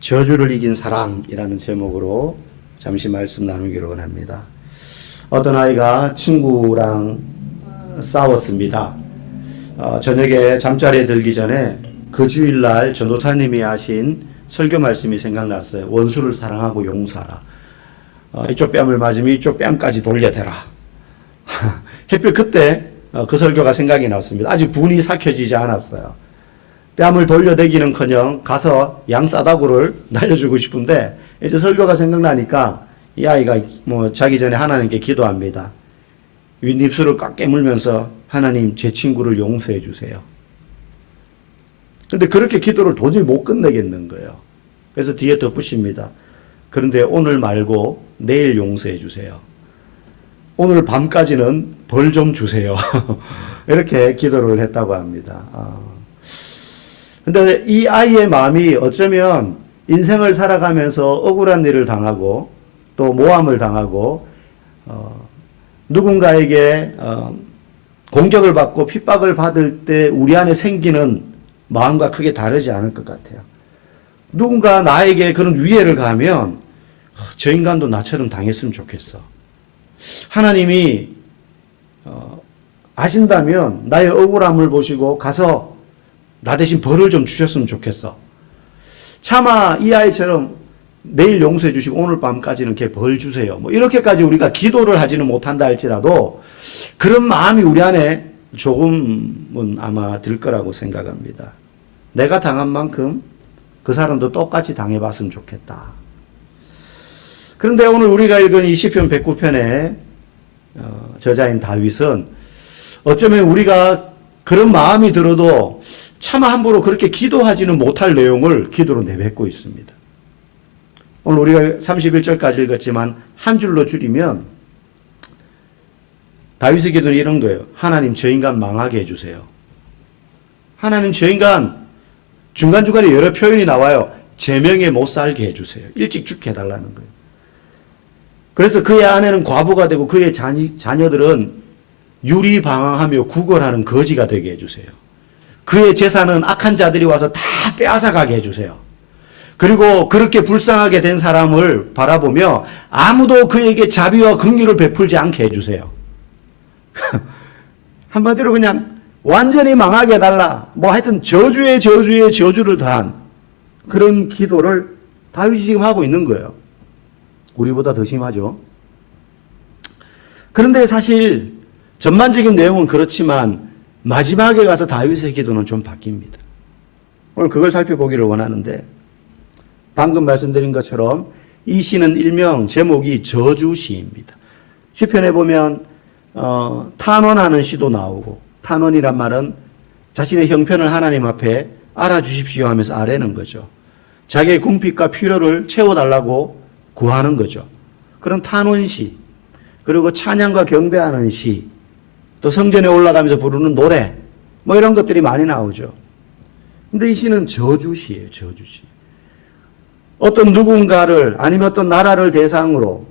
저주를 이긴 사랑이라는 제목으로 잠시 말씀 나누기로 원합니다. 어떤 아이가 친구랑 싸웠습니다. 저녁에 잠자리에 들기 전에 그 주일날 전도사님이 하신 설교 말씀이 생각났어요. 원수를 사랑하고 용서하라. 이쪽 뺨을 맞으면 이쪽 뺨까지 돌려대라. 하필 그때 그 설교가 생각이 났습니다. 아직 분이 삭혀지지 않았어요. 뺨을 돌려대기는커녕 가서 양싸다구를 날려주고 싶은데 이제 설교가 생각나니까 이 아이가 자기 전에 하나님께 기도합니다. 윗입술을 꽉 깨물면서 하나님 제 친구를 용서해 주세요. 근데 그렇게 기도를 도저히 못 끝내겠는 거예요. 그래서 뒤에 덧붙입니다. 그런데 오늘 말고 내일 용서해 주세요. 오늘 밤까지는 벌 좀 주세요. 이렇게 기도를 했다고 합니다. 근데 이 아이의 마음이 어쩌면 인생을 살아가면서 억울한 일을 당하고 또 모함을 당하고 누군가에게 공격을 받고 핍박을 받을 때 우리 안에 생기는 마음과 크게 다르지 않을 것 같아요. 누군가 나에게 그런 위해를 가하면 저 인간도 나처럼 당했으면 좋겠어. 하나님이 아신다면 나의 억울함을 보시고 가서 나 대신 벌을 좀 주셨으면 좋겠어. 차마 이 아이처럼 내일 용서해 주시고 오늘 밤까지는 걔 벌 주세요. 이렇게까지 우리가 기도를 하지는 못한다 할지라도 그런 마음이 우리 안에 조금은 아마 들 거라고 생각합니다. 내가 당한 만큼 그 사람도 똑같이 당해봤으면 좋겠다. 그런데 오늘 우리가 읽은 이 시편 109편의 저자인 다윗은 어쩌면 우리가 그런 마음이 들어도 차마 함부로 그렇게 기도하지는 못할 내용을 기도로 내뱉고 있습니다. 오늘 우리가 31절까지 읽었지만 한 줄로 줄이면 다윗의 기도는 이런 거예요. 하나님 저 인간 망하게 해주세요. 하나님 저 인간 중간중간에 여러 표현이 나와요. 제명에 못 살게 해주세요. 일찍 죽게 해달라는 거예요. 그래서 그의 아내는 과부가 되고 그의 자녀들은 유리방황하며 구걸하는 거지가 되게 해주세요. 그의 재산은 악한 자들이 와서 다 빼앗아가게 해주세요. 그리고 그렇게 불쌍하게 된 사람을 바라보며 아무도 그에게 자비와 긍휼을 베풀지 않게 해주세요. 한마디로 그냥 완전히 망하게 해달라. 하여튼 저주에 저주를 더한 그런 기도를 다윗이 지금 하고 있는 거예요. 우리보다 더 심하죠. 그런데 사실 전반적인 내용은 그렇지만 마지막에 가서 다윗의 기도는 좀 바뀝니다. 오늘 그걸 살펴보기를 원하는데 방금 말씀드린 것처럼 이 시는 일명 제목이 저주시입니다. 시편에 보면 탄원하는 시도 나오고 탄원이란 말은 자신의 형편을 하나님 앞에 알아주십시오 하면서 아뢰는 거죠. 자기의 궁핍과 필요를 채워달라고 구하는 거죠. 그런 탄원시 그리고 찬양과 경배하는 시 또 성전에 올라가면서 부르는 노래 이런 것들이 많이 나오죠. 근데 이 시는 저주시예요. 저주시. 어떤 누군가를 아니면 어떤 나라를 대상으로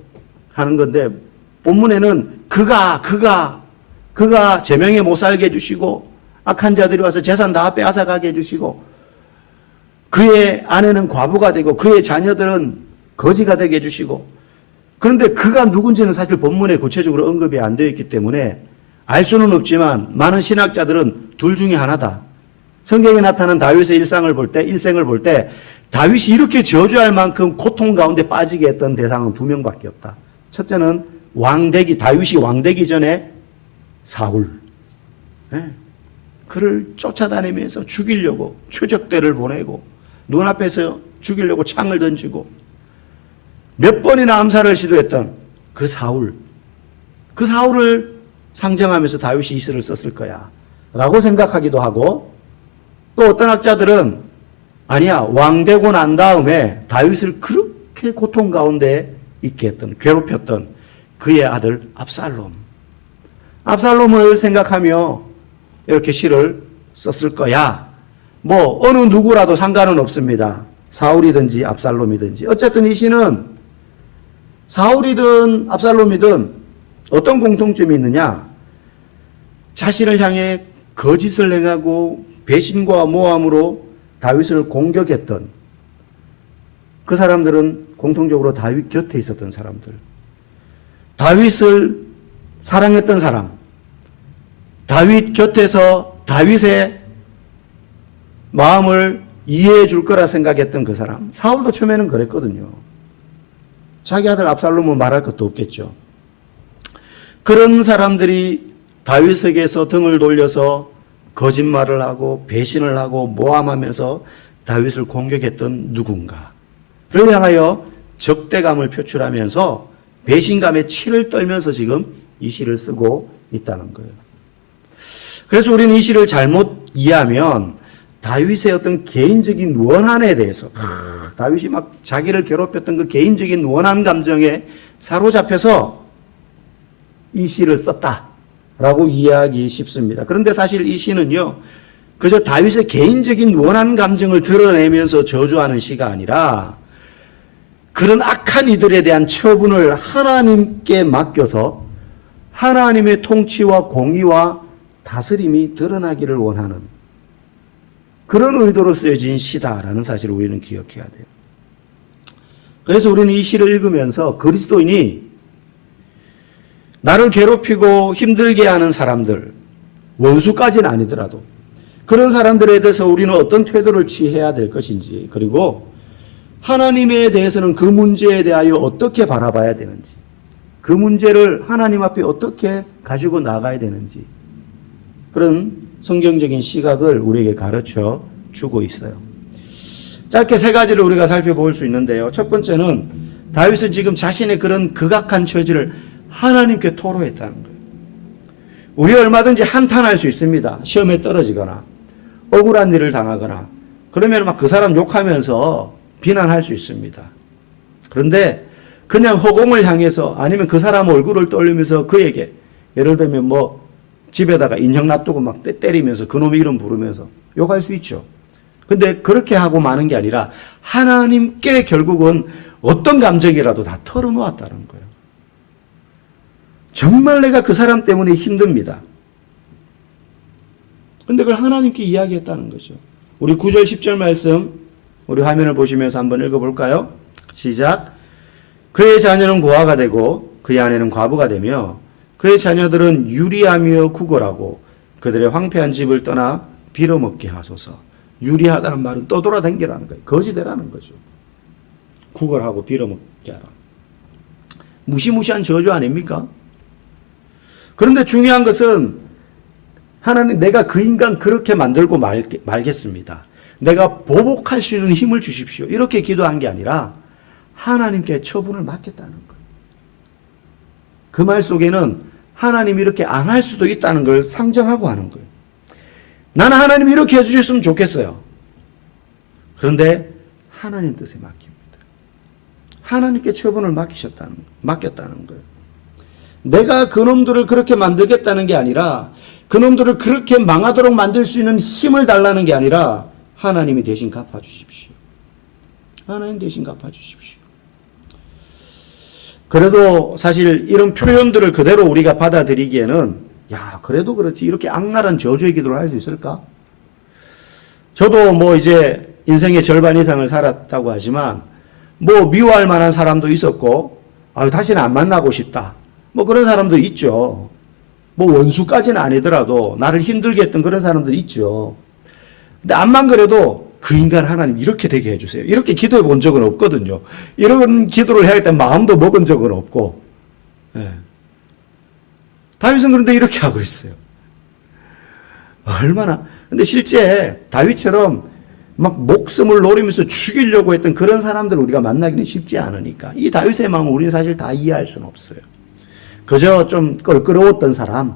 하는 건데 본문에는 그가 제명에 못 살게 해주시고 악한 자들이 와서 재산 다 빼앗아가게 해주시고 그의 아내는 과부가 되고 그의 자녀들은 거지가 되게 해주시고 그런데 그가 누군지는 사실 본문에 구체적으로 언급이 안 되어 있기 때문에 알 수는 없지만 많은 신학자들은 둘 중에 하나다. 성경에 나타난 다윗의 일생을 볼 때 다윗이 이렇게 저주할 만큼 고통 가운데 빠지게 했던 대상은 두 명밖에 없다. 첫째는 다윗이 왕되기 전에 사울. 그를 쫓아다니면서 죽이려고 추적대를 보내고 눈앞에서 죽이려고 창을 던지고 몇 번이나 암살을 시도했던 그 사울. 그 사울을 상정하면서 다윗이 이 시를 썼을 거야 라고 생각하기도 하고 또 어떤 학자들은 아니야 왕되고 난 다음에 다윗을 그렇게 고통 가운데 있게 했던 괴롭혔던 그의 아들 압살롬을 생각하며 이렇게 시를 썼을 거야. 어느 누구라도 상관은 없습니다. 사울이든지 압살롬이든지 어쨌든 이 시는 사울이든 압살롬이든 어떤 공통점이 있느냐? 자신을 향해 거짓을 행하고 배신과 모함으로 다윗을 공격했던 그 사람들은 공통적으로 다윗 곁에 있었던 사람들. 다윗을 사랑했던 사람. 다윗 곁에서 다윗의 마음을 이해해 줄 거라 생각했던 그 사람. 사울도 처음에는 그랬거든요. 자기 아들 압살롬은 말할 것도 없겠죠. 그런 사람들이 다윗에게서 등을 돌려서 거짓말을 하고 배신을 하고 모함하면서 다윗을 공격했던 누군가를 향하여 적대감을 표출하면서 배신감에 치를 떨면서 지금 이 시를 쓰고 있다는 거예요. 그래서 우리는 이 시를 잘못 이해하면 다윗의 어떤 개인적인 원한에 대해서 다윗이 막 자기를 괴롭혔던 그 개인적인 원한 감정에 사로잡혀서 이 시를 썼다라고 이해하기 쉽습니다. 그런데 사실 이 시는요, 그저 다윗의 개인적인 원한 감정을 드러내면서 저주하는 시가 아니라 그런 악한 이들에 대한 처분을 하나님께 맡겨서 하나님의 통치와 공의와 다스림이 드러나기를 원하는 그런 의도로 쓰여진 시다라는 사실을 우리는 기억해야 돼요. 그래서 우리는 이 시를 읽으면서 그리스도인이 나를 괴롭히고 힘들게 하는 사람들, 원수까지는 아니더라도 그런 사람들에 대해서 우리는 어떤 태도를 취해야 될 것인지, 그리고 하나님에 대해서는 그 문제에 대하여 어떻게 바라봐야 되는지, 그 문제를 하나님 앞에 어떻게 가지고 나가야 되는지, 그런 성경적인 시각을 우리에게 가르쳐 주고 있어요. 짧게 세 가지를 우리가 살펴볼 수 있는데요. 첫 번째는 다윗은 지금 자신의 그런 극악한 처지를 하나님께 토로했다는 거예요. 우리 얼마든지 한탄할 수 있습니다. 시험에 떨어지거나 억울한 일을 당하거나 그러면 막 그 사람 욕하면서 비난할 수 있습니다. 그런데 그냥 허공을 향해서 아니면 그 사람 얼굴을 떠올리면서 그에게 예를 들면 뭐 집에다가 인형 놔두고 막 때리면서 그놈의 이름 부르면서 욕할 수 있죠. 근데 그렇게 하고 마는 게 아니라 하나님께 결국은 어떤 감정이라도 다 털어놓았다는 거예요. 정말 내가 그 사람 때문에 힘듭니다. 근데 그걸 하나님께 이야기했다는 거죠. 우리 9절 10절 말씀 우리 화면을 보시면서 한번 읽어볼까요? 시작. 그의 자녀는 고아가 되고 그의 아내는 과부가 되며 그의 자녀들은 유리하며 구걸하고 그들의 황폐한 집을 떠나 빌어먹게 하소서. 유리하다는 말은 떠돌아다니라는 거예요. 거지되라는 거죠. 구걸하고 빌어먹게 하라. 무시무시한 저주 아닙니까? 그런데 중요한 것은 하나님, 내가 그 인간 그렇게 만들고 말겠습니다. 내가 보복할 수 있는 힘을 주십시오. 이렇게 기도한 게 아니라 하나님께 처분을 맡겼다는 거예요. 그 말 속에는 하나님이 이렇게 안 할 수도 있다는 걸 상정하고 하는 거예요. 나는 하나님이 이렇게 해주셨으면 좋겠어요. 그런데 하나님 뜻에 맡깁니다. 하나님께 처분을 맡겼다는 거예요. 내가 그놈들을 그렇게 만들겠다는 게 아니라 그놈들을 그렇게 망하도록 만들 수 있는 힘을 달라는 게 아니라 하나님이 대신 갚아주십시오. 하나님 대신 갚아주십시오. 그래도 사실 이런 표현들을 그대로 우리가 받아들이기에는 야, 그래도 그렇지 이렇게 악랄한 저주의 기도를 할 수 있을까? 저도 뭐 이제 인생의 절반 이상을 살았다고 하지만 뭐 미워할 만한 사람도 있었고 다시는 안 만나고 싶다. 뭐 그런 사람도 있죠. 뭐 원수까지는 아니더라도 나를 힘들게 했던 그런 사람들이 있죠. 근데 암만 그래도 그 인간 하나님 이렇게 되게 해주세요. 이렇게 기도해 본 적은 없거든요. 이런 기도를 해야겠다는 마음도 먹은 적은 없고. 예. 다윗은 그런데 이렇게 하고 있어요. 얼마나. 근데 실제 다윗처럼 막 목숨을 노리면서 죽이려고 했던 그런 사람들을 우리가 만나기는 쉽지 않으니까 이 다윗의 마음을 우리는 사실 다 이해할 수는 없어요. 그저 좀 껄끄러웠던 사람,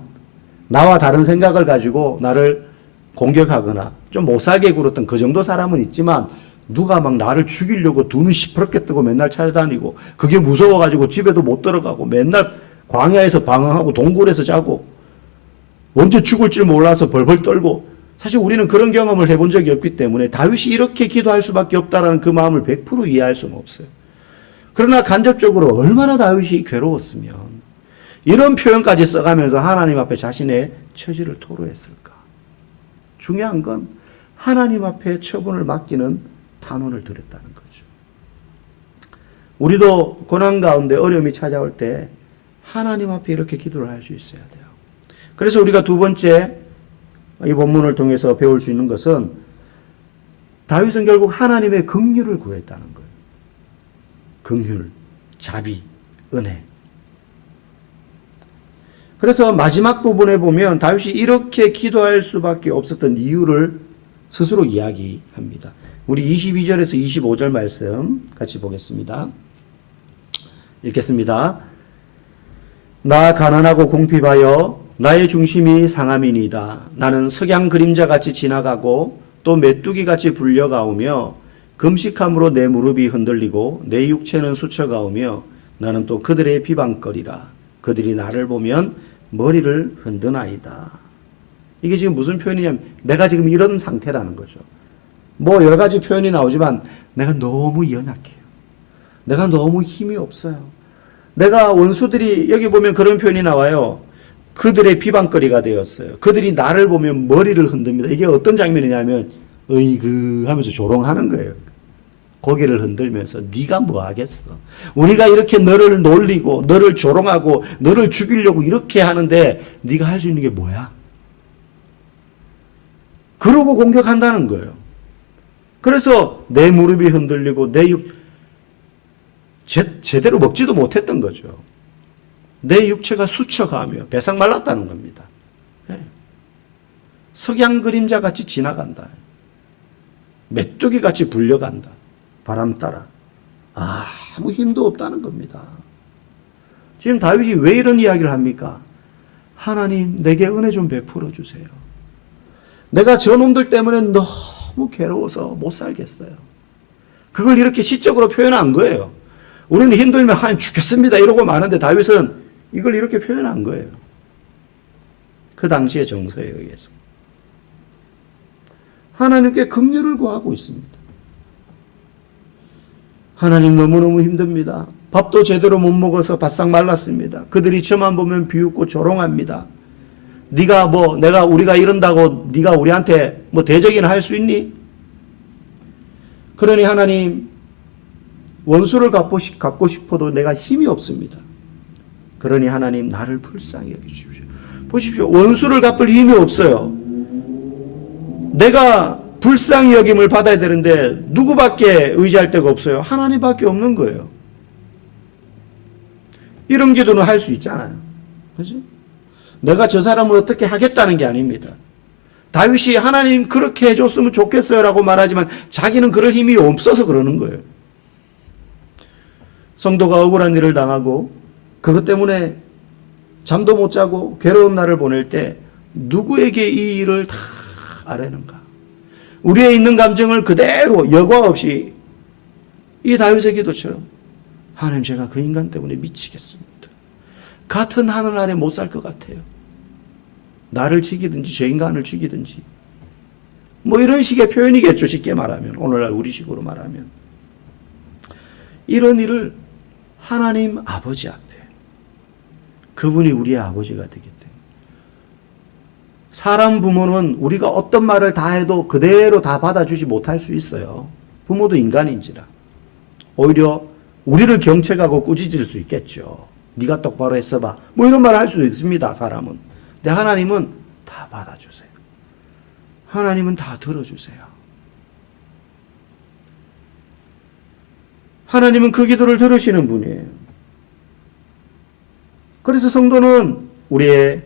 나와 다른 생각을 가지고 나를 공격하거나 좀 못살게 굴었던 그 정도 사람은 있지만 누가 막 나를 죽이려고 두 눈 시퍼렇게 뜨고 맨날 찾아다니고 그게 무서워가지고 집에도 못 들어가고 맨날 광야에서 방황하고 동굴에서 자고 언제 죽을 줄 몰라서 벌벌 떨고 사실 우리는 그런 경험을 해본 적이 없기 때문에 다윗이 이렇게 기도할 수밖에 없다는 그 마음을 100% 이해할 수는 없어요. 그러나 간접적으로 얼마나 다윗이 괴로웠으면 이런 표현까지 써가면서 하나님 앞에 자신의 처지를 토로했을까? 중요한 건 하나님 앞에 처분을 맡기는 단언을 드렸다는 거죠. 우리도 고난 가운데 어려움이 찾아올 때 하나님 앞에 이렇게 기도를 할 수 있어야 돼요. 그래서 우리가 두 번째 이 본문을 통해서 배울 수 있는 것은 다윗은 결국 하나님의 긍휼을 구했다는 거예요. 긍휼, 자비, 은혜. 그래서 마지막 부분에 보면 다윗이 이렇게 기도할 수밖에 없었던 이유를 스스로 이야기합니다. 우리 22절에서 25절 말씀 같이 보겠습니다. 읽겠습니다. 나 가난하고 궁핍하여 나의 중심이 상함이니이다. 나는 석양 그림자같이 지나가고 또 메뚜기같이 불려가오며 금식함으로 내 무릎이 흔들리고 내 육체는 수쳐가오며 나는 또 그들의 비방거리라. 그들이 나를 보면 머리를 흔드나이다. 이게 지금 무슨 표현이냐면 내가 지금 이런 상태라는 거죠. 뭐 여러 가지 표현이 나오지만 내가 너무 연약해요. 내가 너무 힘이 없어요. 내가 원수들이 여기 보면 그런 표현이 나와요. 그들의 비방거리가 되었어요. 그들이 나를 보면 머리를 흔듭니다. 이게 어떤 장면이냐면 으이그 하면서 조롱하는 거예요. 고개를 흔들면서 네가 뭐 하겠어. 우리가 이렇게 너를 놀리고 너를 조롱하고 너를 죽이려고 이렇게 하는데 네가 할 수 있는 게 뭐야? 그러고 공격한다는 거예요. 그래서 내 무릎이 흔들리고 제대로 먹지도 못했던 거죠. 내 육체가 수쳐가며 배상 말랐다는 겁니다. 네. 석양 그림자같이 지나간다. 메뚜기같이 불려간다. 바람 따라. 아무 힘도 없다는 겁니다. 지금 다윗이 왜 이런 이야기를 합니까? 하나님 내게 은혜 좀 베풀어 주세요. 내가 저놈들 때문에 너무 괴로워서 못 살겠어요. 그걸 이렇게 시적으로 표현한 거예요. 우리는 힘들면 하나님 죽겠습니다 이러고 마는데 다윗은 이걸 이렇게 표현한 거예요. 그 당시의 정서에 의해서. 하나님께 긍휼을 구하고 있습니다. 하나님 너무너무 힘듭니다. 밥도 제대로 못 먹어서 바싹 말랐습니다. 그들이 저만 보면 비웃고 조롱합니다. 우리가 이런다고 네가 우리한테 뭐 대적이나 할 수 있니? 그러니 하나님 원수를 갚고 싶어도 내가 힘이 없습니다. 그러니 하나님 나를 불쌍히 여기십시오. 보십시오. 원수를 갚을 힘이 없어요. 내가 불쌍히 여김을 받아야 되는데 누구밖에 의지할 데가 없어요. 하나님밖에 없는 거예요. 이런 기도는 할 수 있잖아요. 그렇지? 내가 저 사람을 어떻게 하겠다는 게 아닙니다. 다윗이 하나님 그렇게 해줬으면 좋겠어요 라고 말하지만 자기는 그럴 힘이 없어서 그러는 거예요. 성도가 억울한 일을 당하고 그것 때문에 잠도 못 자고 괴로운 날을 보낼 때 누구에게 이 일을 다 아뢰는가? 우리의 있는 감정을 그대로 여과 없이 이 다윗의 기도처럼 하나님 제가 그 인간 때문에 미치겠습니다. 같은 하늘 아래 못 살 것 같아요. 나를 죽이든지 저 인간을 죽이든지 뭐 이런 식의 표현이겠죠. 쉽게 말하면 오늘날 우리식으로 말하면 이런 일을 하나님 아버지 앞에 그분이 우리의 아버지가 되기 때문에 사람 부모는 우리가 어떤 말을 다 해도 그대로 다 받아주지 못할 수 있어요. 부모도 인간인지라 오히려 우리를 경책하고 꾸짖을 수 있겠죠. 네가 똑바로 했어봐 뭐 이런 말을 할 수도 있습니다. 사람은. 근데 하나님은 다 받아주세요. 하나님은 다 들어주세요. 하나님은 그 기도를 들으시는 분이에요. 그래서 성도는 우리의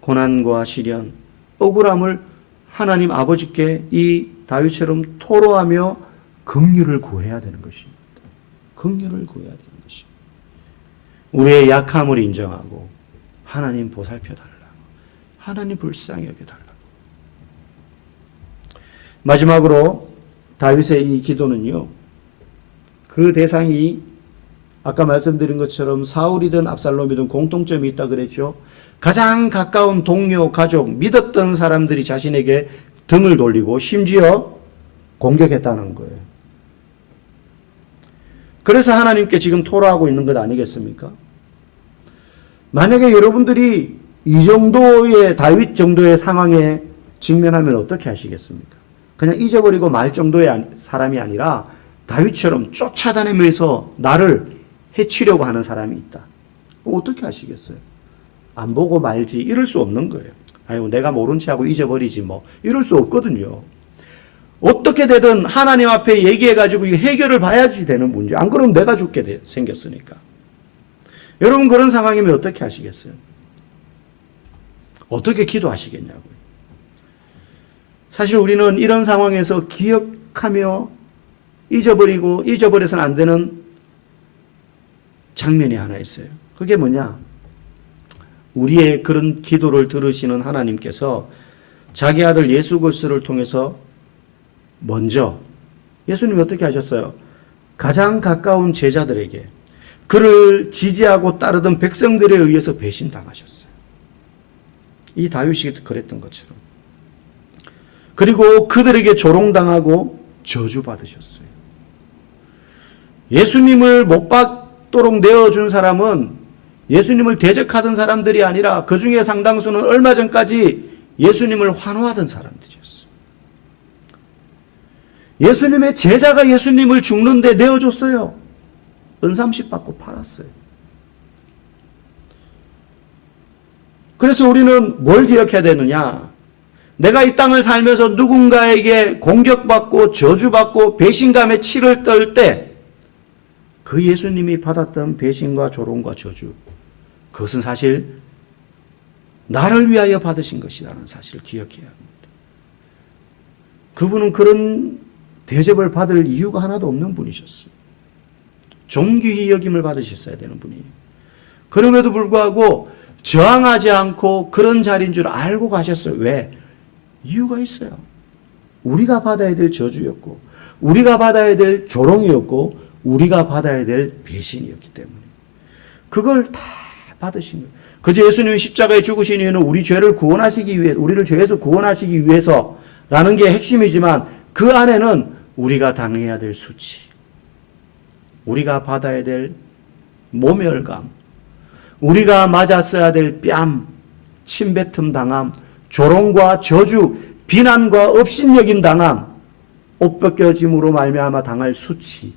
고난과 시련, 억울함을 하나님 아버지께 이 다윗처럼 토로하며 긍휼을 구해야 되는 것입니다. 긍휼을 구해야 되는 것입니다. 우리의 약함을 인정하고 하나님 보살펴달라고, 하나님 불쌍히 여겨달라고. 마지막으로 다윗의 이 기도는요, 그 대상이 아까 말씀드린 것처럼 사울이든 압살롬이든 공통점이 있다 그랬죠. 가장 가까운 동료, 가족, 믿었던 사람들이 자신에게 등을 돌리고 심지어 공격했다는 거예요. 그래서 하나님께 지금 토로하고 있는 것 아니겠습니까? 만약에 여러분들이 이 정도의 다윗 정도의 상황에 직면하면 어떻게 하시겠습니까? 그냥 잊어버리고 말 정도의 사람이 아니라 다윗처럼 쫓아다니면서 나를 해치려고 하는 사람이 있다. 어떻게 하시겠어요? 안 보고 말지 이럴 수 없는 거예요. 아이고 내가 모른 체 하고 잊어버리지 뭐 이럴 수 없거든요. 어떻게 되든 하나님 앞에 얘기해가지고 해결을 봐야지 되는 문제. 안 그러면 내가 죽게 생겼으니까. 여러분 그런 상황이면 어떻게 하시겠어요? 어떻게 기도하시겠냐고요. 사실 우리는 이런 상황에서 기억하며 잊어버려서는 안 되는 장면이 하나 있어요. 그게 뭐냐? 우리의 그런 기도를 들으시는 하나님께서 자기 아들 예수 그리스도를 통해서 먼저 예수님이 어떻게 하셨어요? 가장 가까운 제자들에게 그를 지지하고 따르던 백성들에 의해서 배신당하셨어요. 이 다윗이 그랬던 것처럼. 그리고 그들에게 조롱당하고 저주받으셨어요. 예수님을 못 받도록 내어준 사람은 예수님을 대적하던 사람들이 아니라 그 중에 상당수는 얼마 전까지 예수님을 환호하던 사람들이었어요. 예수님의 제자가 예수님을 죽는데 내어줬어요. 은삼십 받고 팔았어요. 그래서 우리는 뭘 기억해야 되느냐? 내가 이 땅을 살면서 누군가에게 공격받고 저주받고 배신감에 치를 떨 때 그 예수님이 받았던 배신과 조롱과 저주, 그것은 사실 나를 위하여 받으신 것이라는 사실을 기억해야 합니다. 그분은 그런 대접을 받을 이유가 하나도 없는 분이셨어요. 존귀히 여김을 받으셨어야 되는 분이에요. 그럼에도 불구하고 저항하지 않고 그런 자리인 줄 알고 가셨어요. 왜? 이유가 있어요. 우리가 받아야 될 저주였고 우리가 받아야 될 조롱이었고 우리가 받아야 될 배신이었기 때문에 그걸 다 받으신 거예요. 그저 예수님이 십자가에 죽으신 이유는 우리 죄를 구원하시기 위해, 우리를 죄에서 구원하시기 위해서라는 게 핵심이지만 그 안에는 우리가 당해야 될 수치, 우리가 받아야 될 모멸감, 우리가 맞았어야 될 뺨, 침뱉음 당함, 조롱과 저주, 비난과 업신여김 당함, 옷 벗겨짐으로 말미암아 당할 수치,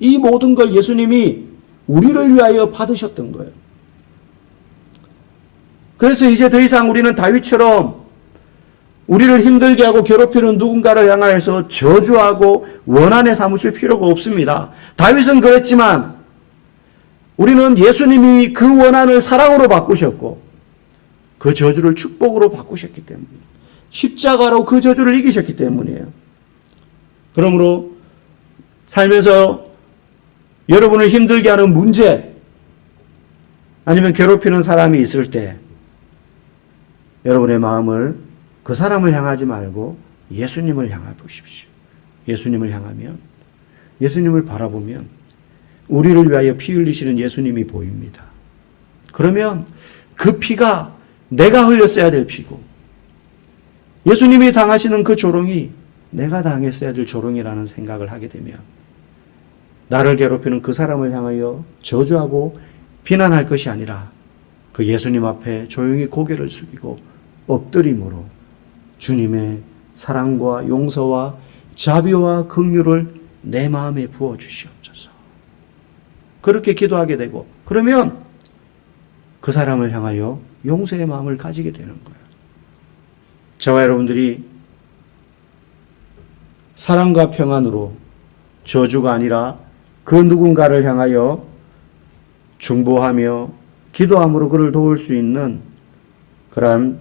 이 모든 걸 예수님이 우리를 위하여 받으셨던 거예요. 그래서 이제 더 이상 우리는 다윗처럼 우리를 힘들게 하고 괴롭히는 누군가를 향하여서 저주하고 원한에 사무칠 필요가 없습니다. 다윗은 그랬지만 우리는 예수님이 그 원한을 사랑으로 바꾸셨고 그 저주를 축복으로 바꾸셨기 때문에 십자가로 그 저주를 이기셨기 때문이에요. 그러므로 살면서 여러분을 힘들게 하는 문제 아니면 괴롭히는 사람이 있을 때 여러분의 마음을 그 사람을 향하지 말고 예수님을 향해 보십시오. 예수님을 향하면, 예수님을 바라보면 우리를 위하여 피 흘리시는 예수님이 보입니다. 그러면 그 피가 내가 흘렸어야 될 피고 예수님이 당하시는 그 조롱이 내가 당했어야 될 조롱이라는 생각을 하게 되면 나를 괴롭히는 그 사람을 향하여 저주하고 비난할 것이 아니라 그 예수님 앞에 조용히 고개를 숙이고 엎드림으로 주님의 사랑과 용서와 자비와 긍휼을 내 마음에 부어주시옵소서. 그렇게 기도하게 되고 그러면 그 사람을 향하여 용서의 마음을 가지게 되는 거예요. 저와 여러분들이 사랑과 평안으로 저주가 아니라 그 누군가를 향하여 중보하며 기도함으로 그를 도울 수 있는 그러한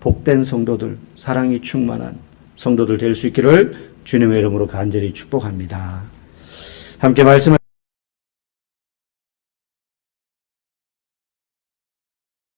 복된 성도들, 사랑이 충만한 성도들 될 수 있기를 주님의 이름으로 간절히 축복합니다. 함께 말씀을